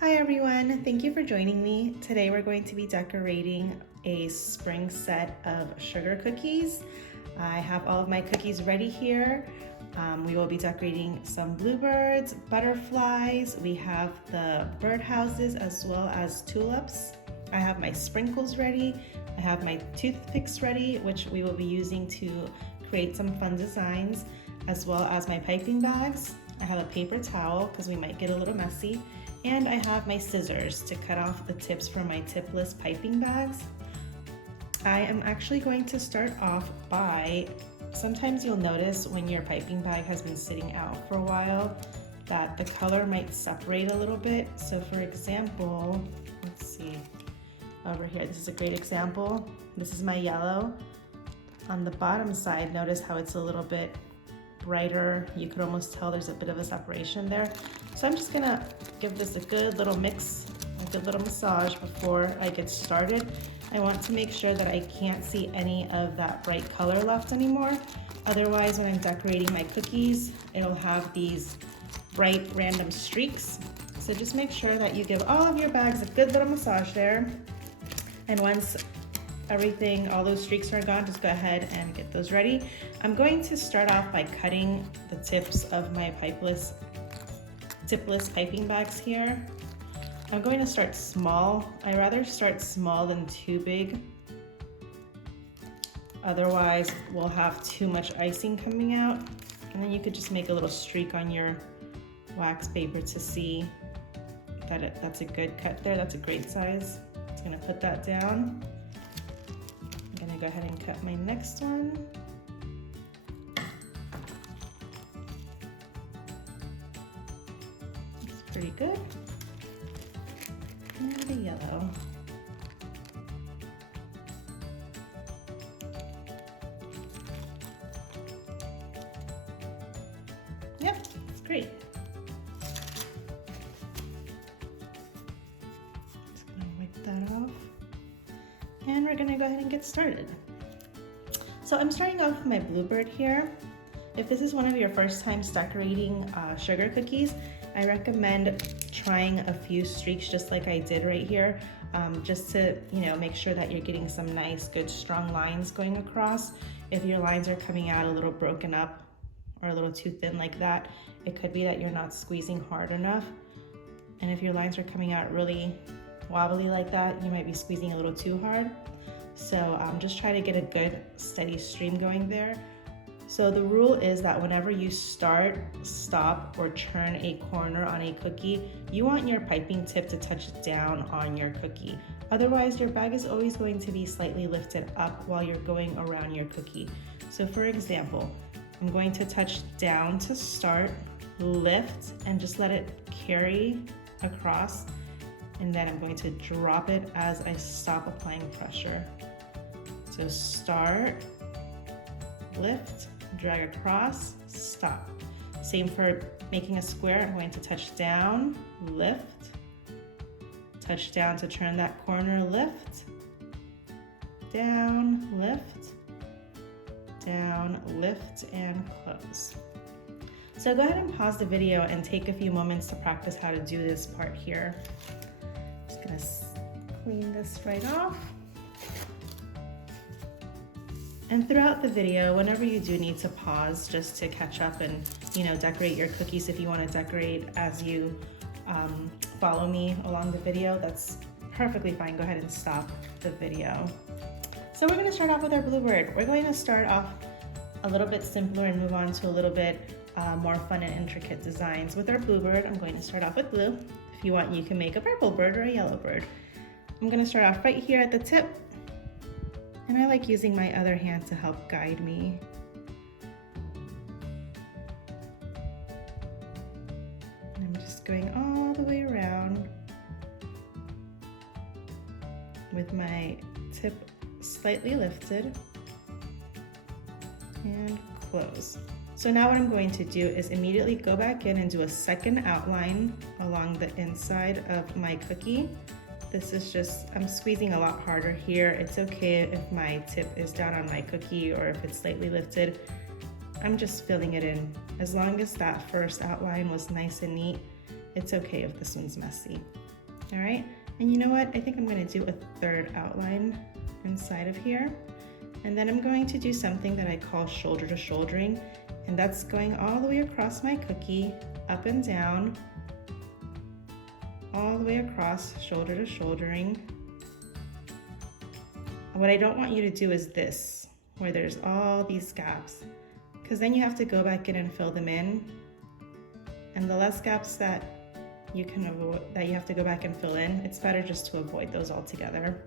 Hi everyone, thank you for joining me. Today we're going to be decorating a spring set of sugar cookies. I have all of my cookies ready here. We will be decorating some bluebirds, butterflies. We have the birdhouses as well as tulips. I have my sprinkles ready. I have my toothpicks ready, which we will be using to create some fun designs, as well as my piping bags. I have a paper towel because we might get a little messy. And I have my scissors to cut off the tips for my tipless piping bags. I am actually going to start off by, sometimes you'll notice when your piping bag has been sitting out for a while that the color might separate a little bit. So for example, let's see, over here, this is a great example. This is my yellow. On the bottom side, notice how it's a little bit brighter. You could almost tell there's a bit of a separation there. So I'm just gonna give this a good little mix, a good little massage before I get started. I want to make sure that I can't see any of that bright color left anymore. Otherwise, when I'm decorating my cookies, it'll have these bright random streaks. So just make sure that you give all of your bags a good little massage there. And once everything, all those streaks are gone, just go ahead and get those ready. I'm going to start off by cutting the tips of my tipless piping bags here. I'm going to start small. I rather start small than too big. Otherwise, we'll have too much icing coming out. And then you could just make a little streak on your wax paper to see that that's a good cut there. That's a great size. Just gonna put that down. I'm gonna go ahead and cut my next one. It's pretty good. And the yellow. Yep, it's great. Just gonna wipe that off. And we're gonna go ahead and get started. So I'm starting off with my bluebird here. If this is one of your first times decorating sugar cookies, I recommend trying a few streaks just like I did right here, just to make sure that you're getting some nice, good, strong lines going across. If your lines are coming out a little broken up or a little too thin like that, it could be that you're not squeezing hard enough. And if your lines are coming out really wobbly like that, you might be squeezing a little too hard. So just try to get a good steady stream going there. So the rule is that whenever you start, stop, or turn a corner on a cookie, you want your piping tip to touch down on your cookie. Otherwise, your bag is always going to be slightly lifted up while you're going around your cookie. So for example, I'm going to touch down to start, lift, and just let it carry across. And then I'm going to drop it as I stop applying pressure. So start, lift, drag across, stop. Same for making a square. I'm going to touch down, lift, touch down to turn that corner, lift, down, lift, down, lift, and close. So go ahead and pause the video and take a few moments to practice how to do this part here. Just gonna clean this right off. And throughout the video, whenever you do need to pause just to catch up and decorate your cookies, if you want to decorate as you follow me along the video, that's perfectly fine. Go ahead and stop the video. So we're going to start off with our bluebird. We're going to start off a little bit simpler and move on to a little bit more fun and intricate designs. With our bluebird, I'm going to start off with blue. If you want, you can make a purple bird or a yellow bird. I'm going to start off right here at the tip. And I like using my other hand to help guide me. And I'm just going all the way around with my tip slightly lifted and close. So now what I'm going to do is immediately go back in and do a second outline along the inside of my cookie. This is just, I'm squeezing a lot harder here. It's okay if my tip is down on my cookie or if it's slightly lifted. I'm just filling it in. As long as that first outline was nice and neat, it's okay if this one's messy. All right, and you know what? I think I'm gonna do a third outline inside of here. And then I'm going to do something that I call shoulder to shouldering, and that's going all the way across my cookie, up and down, all the way across, shoulder to shouldering. What I don't want you to do is this, where there's all these gaps, because then you have to go back in and fill them in. And the less gaps that you can avoid, that you have to go back and fill in, it's better just to avoid those altogether.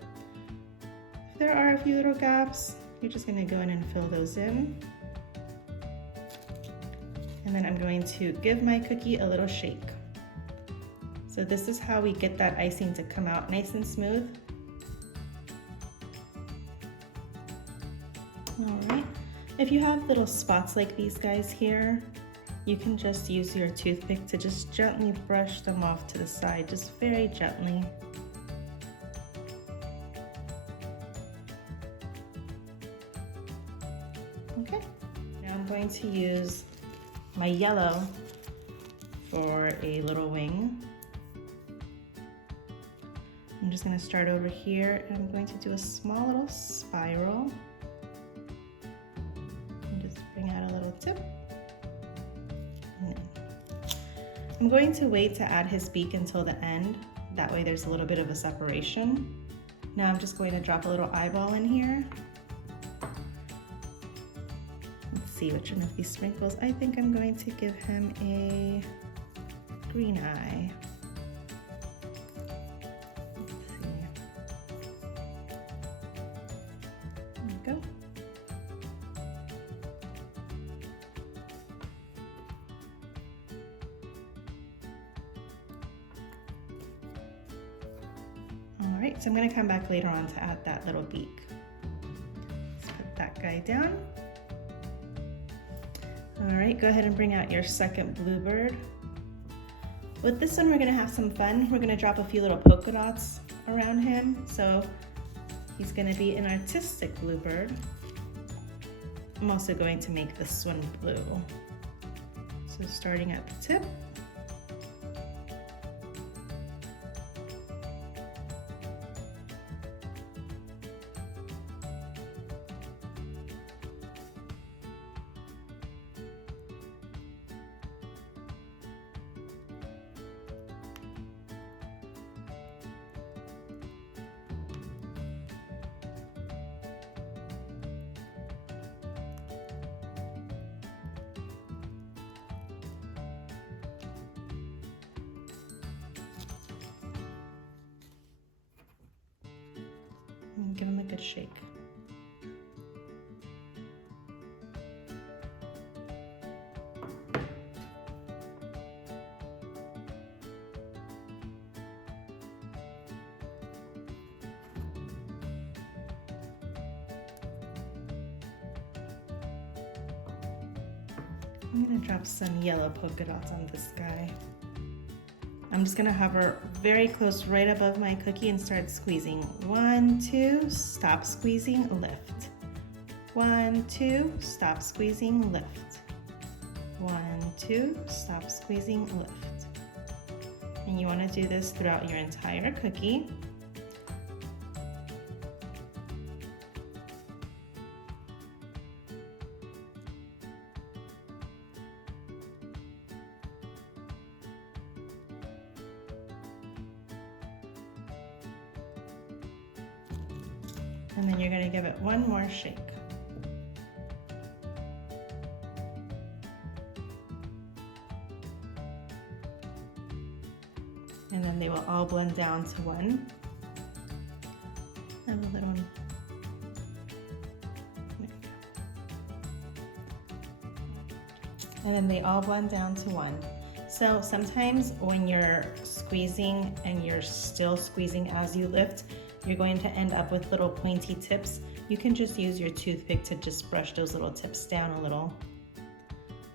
If there are a few little gaps, you're just gonna go in and fill those in. And then I'm going to give my cookie a little shake. So this is how we get that icing to come out nice and smooth. All right, if you have little spots like these guys here, you can just use your toothpick to just gently brush them off to the side, just very gently. Okay, now I'm going to use my yellow for a little wing. I'm just going to start over here and I'm going to do a small little spiral and just bring out a little tip. I'm going to wait to add his beak until the end. That way there's a little bit of a separation. Now I'm just going to drop a little eyeball in here. Let's see which one of these sprinkles. I think I'm going to give him a green eye. Let's see. There we go. All right, so I'm going to come back later on to add that little beak. Let's put that guy down. All right, go ahead and bring out your second bluebird. With this one, we're going to have some fun. We're going to drop a few little polka dots around him. So he's going to be an artistic bluebird. I'm also going to make this one blue. So starting at the tip. And give him a good shake. I'm gonna drop some yellow polka dots on this guy. I'm just gonna hover very close right above my cookie and start squeezing. 1, 2, stop squeezing, lift. 1, 2, stop squeezing, lift. 1, 2, stop squeezing, lift. And you wanna do this throughout your entire cookie. And then you're going to give it one more shake. And then they will all blend down to one. And a little one. And then they all blend down to one. So sometimes when you're squeezing and you're still squeezing as you lift, you're going to end up with little pointy tips. You can just use your toothpick to just brush those little tips down a little.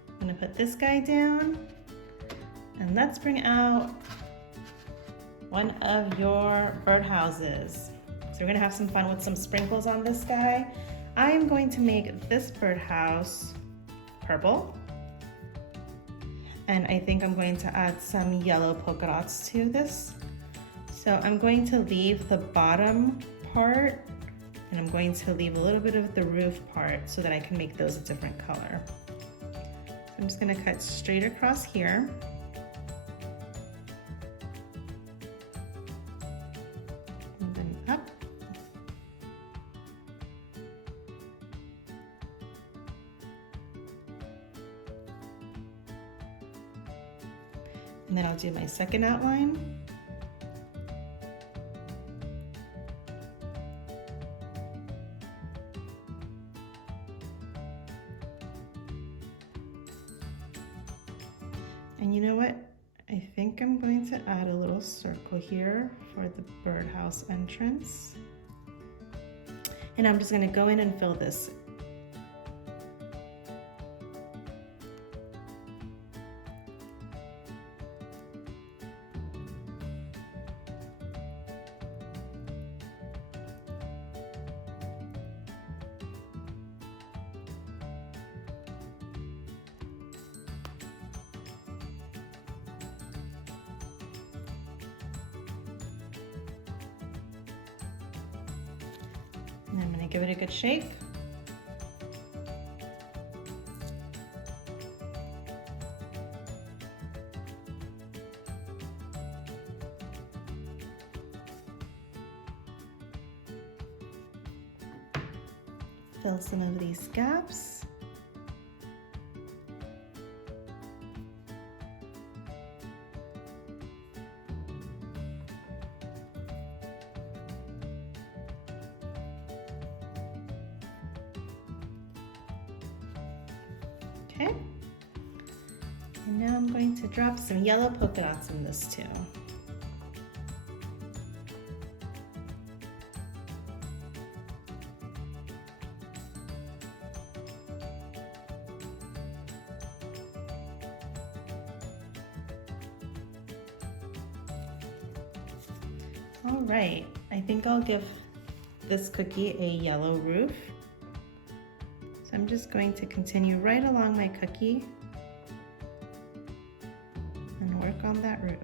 I'm gonna put this guy down, and let's bring out one of your birdhouses. So we're gonna have some fun with some sprinkles on this guy. I am going to make this birdhouse purple, and I think I'm going to add some yellow polka dots to this. So I'm going to leave the bottom part and I'm going to leave a little bit of the roof part so that I can make those a different color. So I'm just going to cut straight across here. And then up. And then I'll do my second outline. And you know what? I think I'm going to add a little circle here for the birdhouse entrance. And I'm just going to go in and fill this. And I'm going to give it a good shake. Fill some of these gaps. Okay, and now I'm going to drop some yellow polka dots in this too. All right, I think I'll give this cookie a yellow roof. So I'm just going to continue right along my cookie and work on that roof.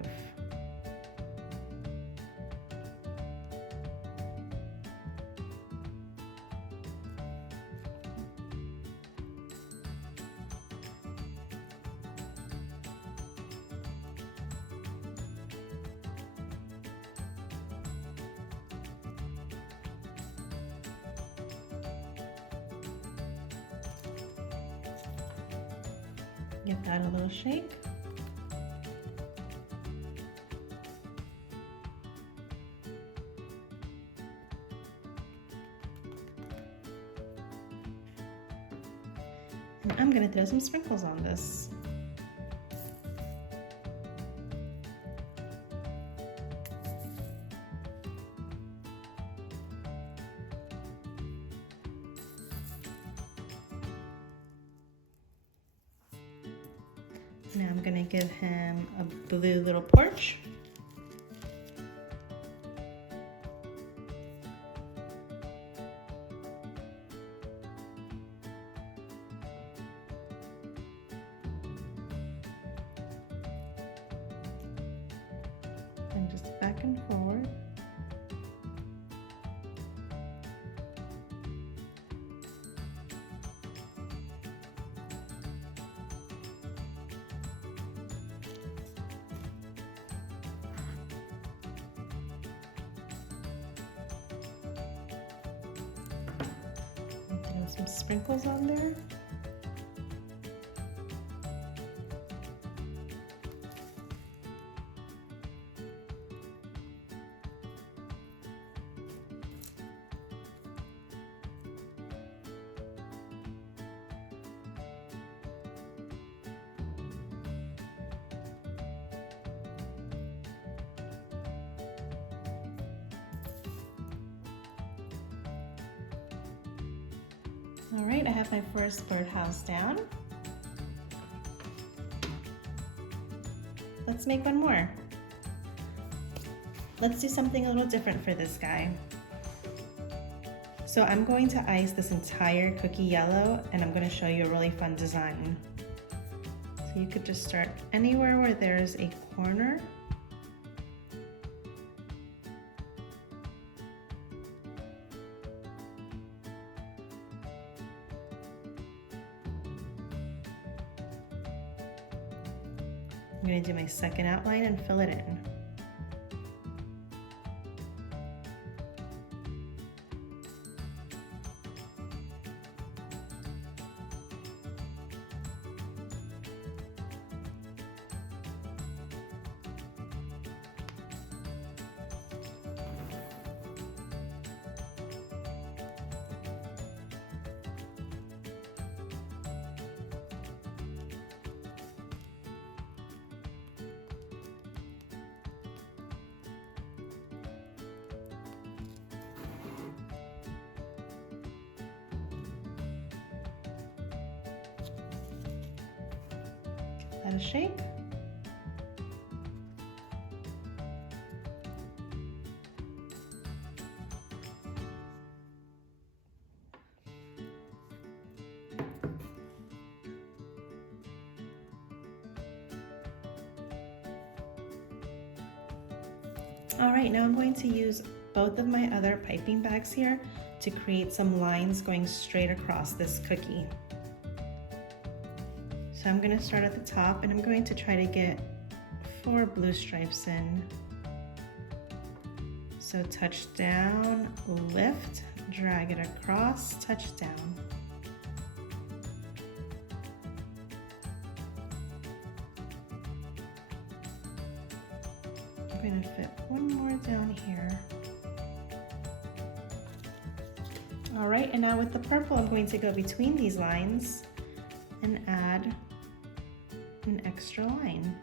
Give that a little shake. And I'm going to throw some sprinkles on this. Now I'm going to give him a blue little porch. And just back and forward. Some sprinkles on there. All right, I have my first birdhouse down. Let's make one more. Let's do something a little different for this guy. So I'm going to ice this entire cookie yellow, and I'm going to show you a really fun design. So you could just start anywhere where there's a corner. I'm going to do my second outline and fill it in. And a shake. All right, now I'm going to use both of my other piping bags here to create some lines going straight across this cookie. So I'm going to start at the top and I'm going to try to get 4 blue stripes in. So touch down, lift, drag it across, touch down. I'm going to fit one more down here. All right, and now with the purple, I'm going to go between these lines and add an extra line.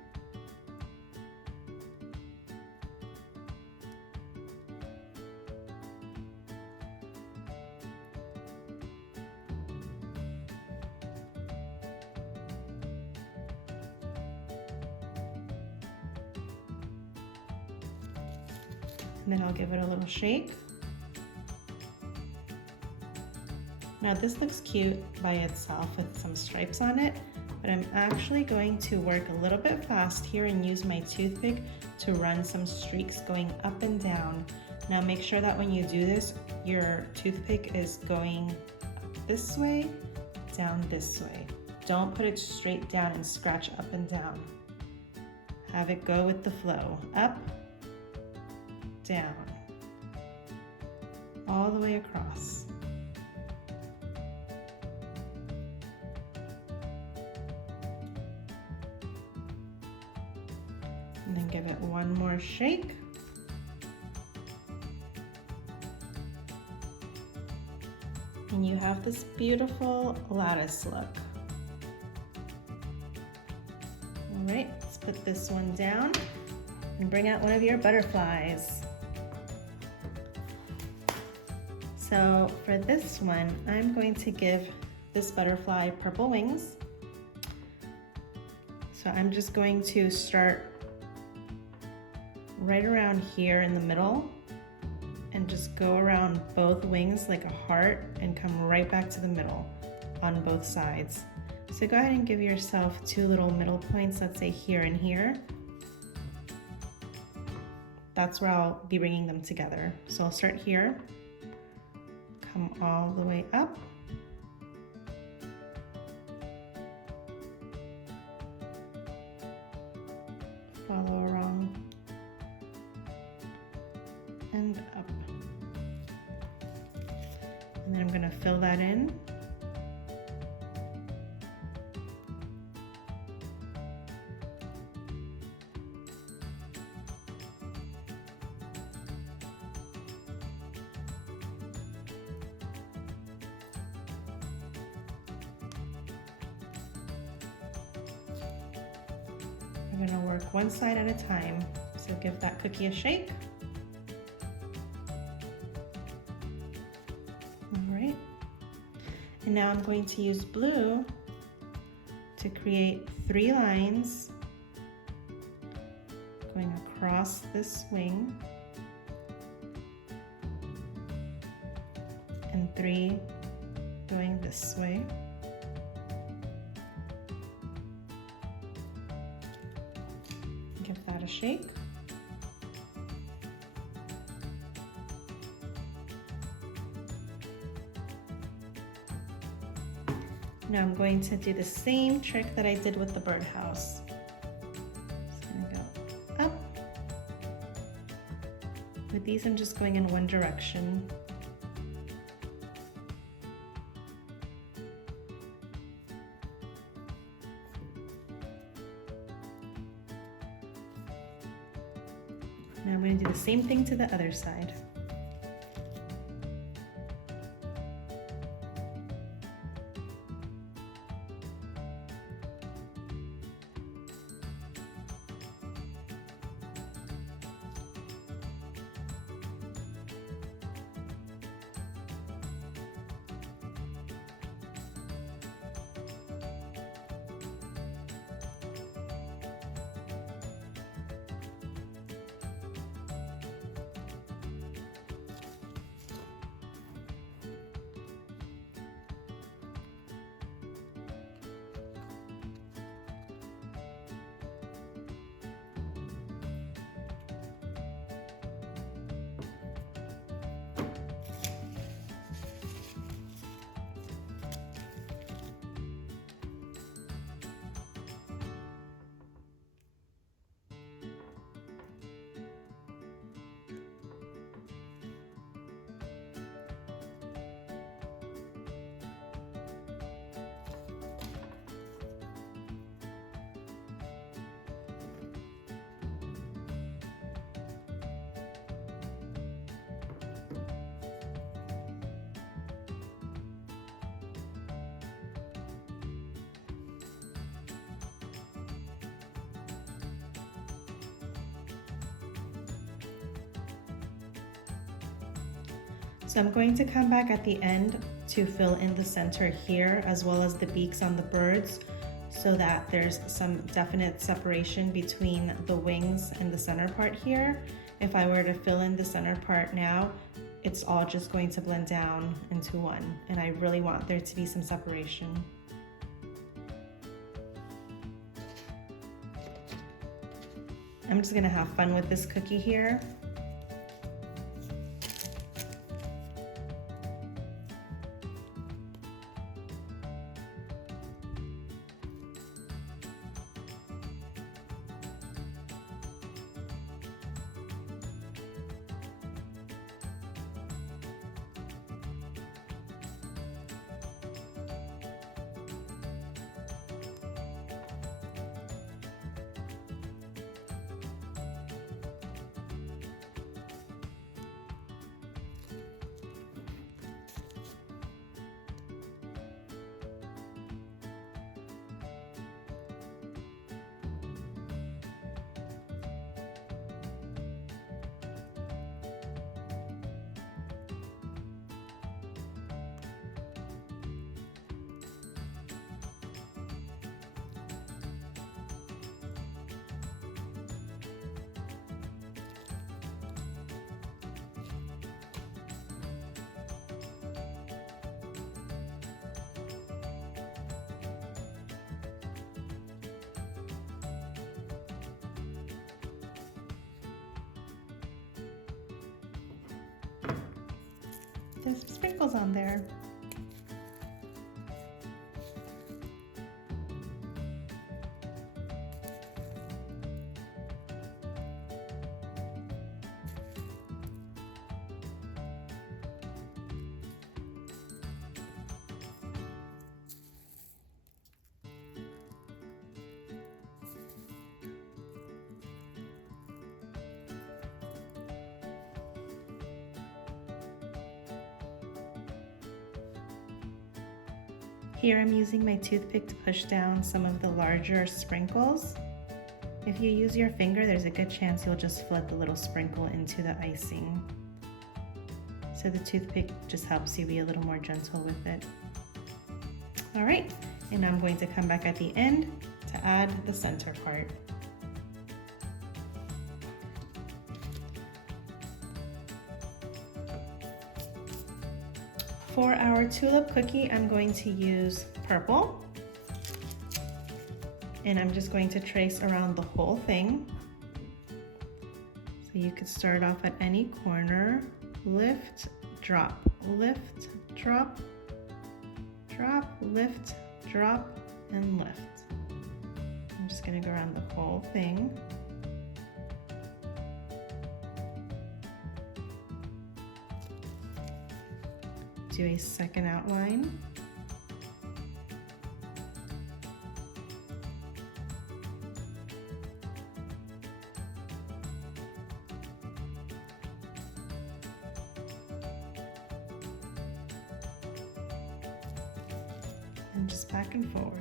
And then I'll give it a little shake. Now this looks cute by itself with some stripes on it, but I'm actually going to work a little bit fast here and use my toothpick to run some streaks going up and down. Now make sure that when you do this, your toothpick is going up this way, down this way. Don't put it straight down and scratch up and down. Have it go with the flow. Up, down, all the way across. And then give it one more shake. And you have this beautiful lattice look. All right, let's put this one down and bring out one of your butterflies. So for this one, I'm going to give this butterfly purple wings. So I'm just going to start right around here in the middle and just go around both wings like a heart and come right back to the middle on both sides. So go ahead and give yourself 2 little middle points, let's say here and here. That's where I'll be bringing them together. So I'll start here, come all the way up. Follow around and up. And then I'm going to fill that in. We're going to work one side at a time. So give that cookie a shake. All right. And now I'm going to use blue to create 3 lines going across this wing and 3 going this way. Give that a shake. Now I'm going to do the same trick that I did with the birdhouse. With these, I'm just going in one direction. Now I'm going to do the same thing to the other side. So I'm going to come back at the end to fill in the center here, as well as the beaks on the birds, so that there's some definite separation between the wings and the center part here. If I were to fill in the center part now, it's all just going to blend down into one, and I really want there to be some separation. I'm just gonna have fun with this cookie here. There's some sprinkles on there. Here I'm using my toothpick to push down some of the larger sprinkles. If you use your finger, there's a good chance you'll just flood the little sprinkle into the icing. So the toothpick just helps you be a little more gentle with it. All right, and I'm going to come back at the end to add the center part. For our tulip cookie, I'm going to use purple. And I'm just going to trace around the whole thing. So you could start off at any corner, lift, drop, drop, lift, drop, and lift. I'm just gonna go around the whole thing. do a second outline. And just back and forward.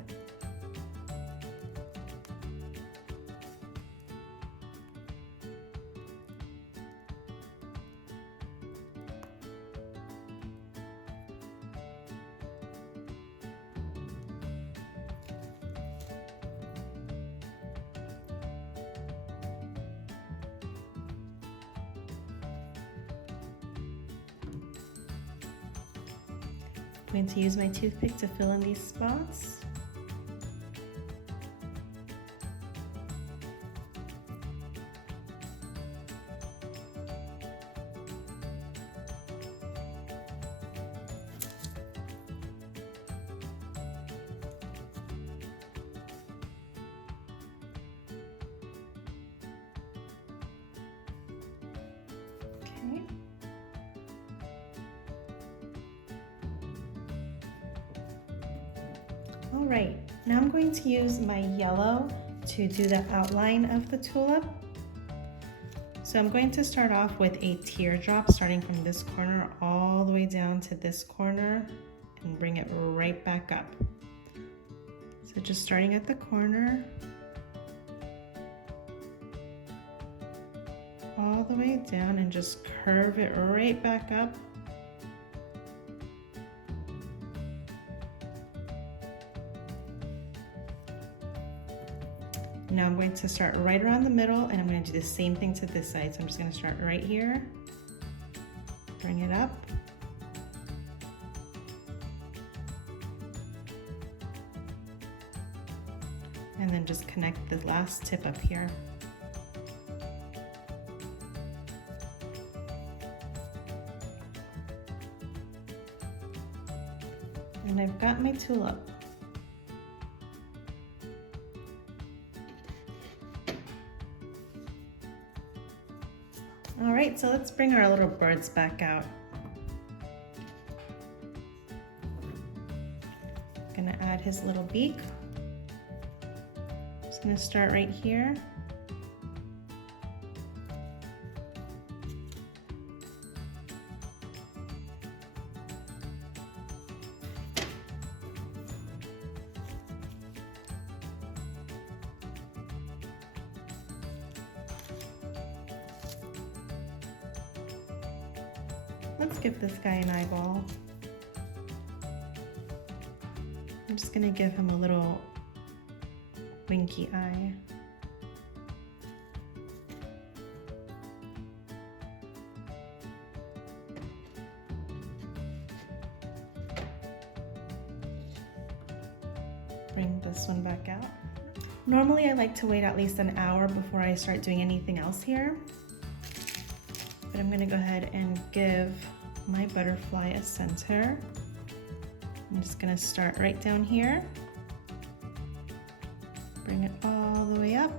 I'm going to use my toothpick to fill in these spots. Okay. All right, now I'm going to use my yellow to do the outline of the tulip. So I'm going to start off with a teardrop starting from this corner all the way down to this corner and bring it right back up. So just starting at the corner, all the way down and just curve it right back up. Now I'm going to start right around the middle and I'm going to do the same thing to this side. So I'm just going to start right here, bring it up, and then just connect the last tip up here. And I've got my tulip. All right, so let's bring our little birds back out. I'm gonna add his little beak. Just gonna start right here. Let's give this guy an eyeball. I'm just gonna give him a little winky eye. Bring this one back out. Normally I like to wait at least an hour before I start doing anything else here. But I'm gonna go ahead and give my butterfly a center. I'm just gonna start right down here. Bring it all the way up.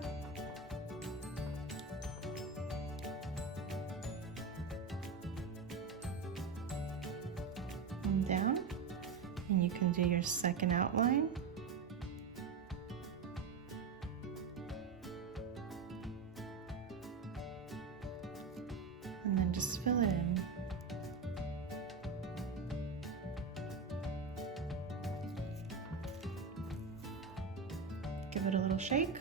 And down. And you can do your second outline. And then just fill it in. Give it a little shake.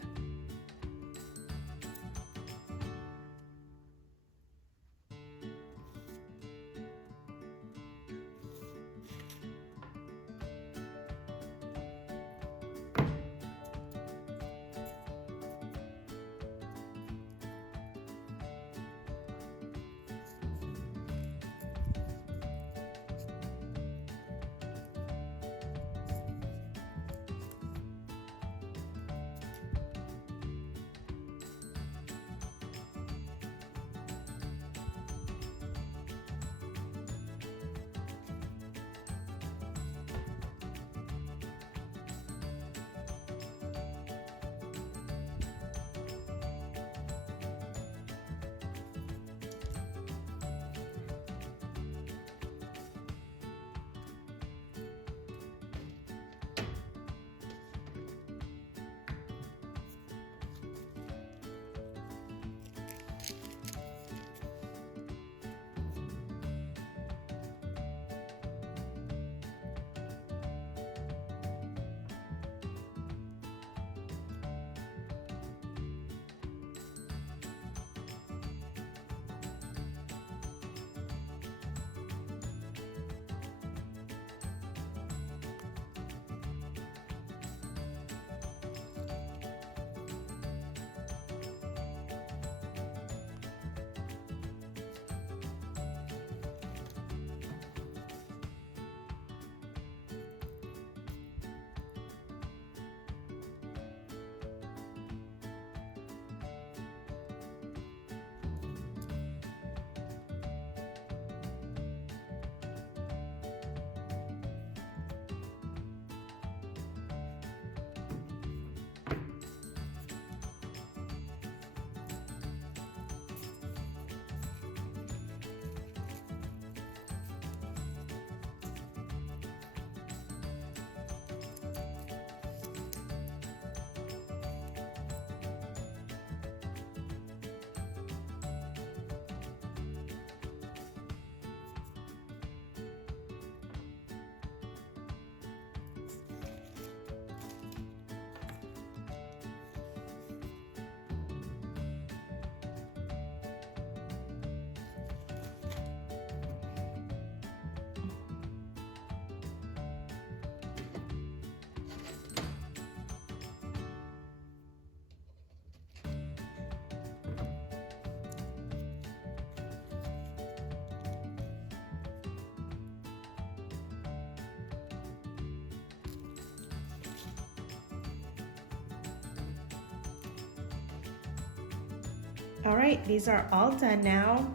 All right, these are all done now.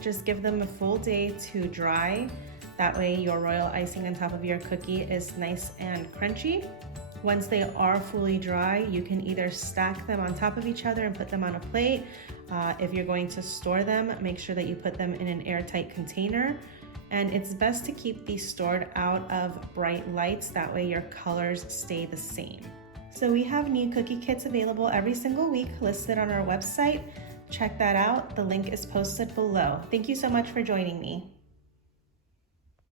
Just give them a full day to dry. That way your royal icing on top of your cookie is nice and crunchy. Once they are fully dry, you can either stack them on top of each other and put them on a plate. If you're going to store them, make sure that you put them in an airtight container. And it's best to keep these stored out of bright lights. That way your colors stay the same. So we have new cookie kits available every single week listed on our website. Check that out. The link is posted below. Thank you so much for joining me.